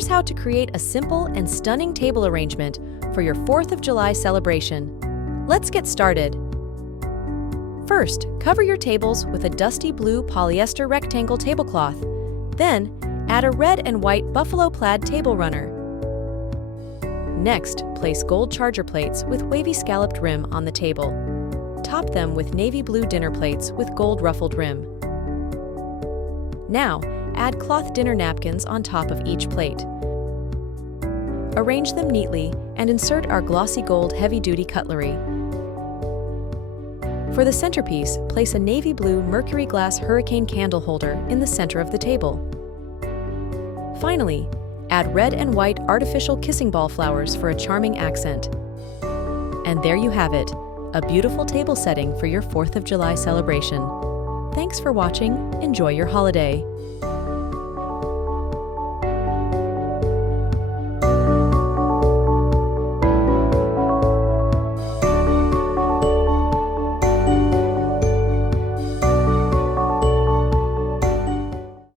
Here's how to create a simple and stunning table arrangement for your 4th of July celebration. Let's get started. First, cover your tables with a dusty blue polyester rectangle tablecloth. Then, add a red and white buffalo plaid table runner. Next, place gold charger plates with wavy scalloped rim on the table. Top them with navy blue dinner plates with gold ruffled rim. Now, add cloth dinner napkins on top of each plate. Arrange them neatly and insert our glossy gold heavy-duty cutlery. For the centerpiece, place a navy blue Mercury glass hurricane candle holder in the center of the table. Finally, add red and white artificial kissing ball flowers for a charming accent. And there you have it, a beautiful table setting for your 4th of July celebration. Thanks for watching. Enjoy your holiday.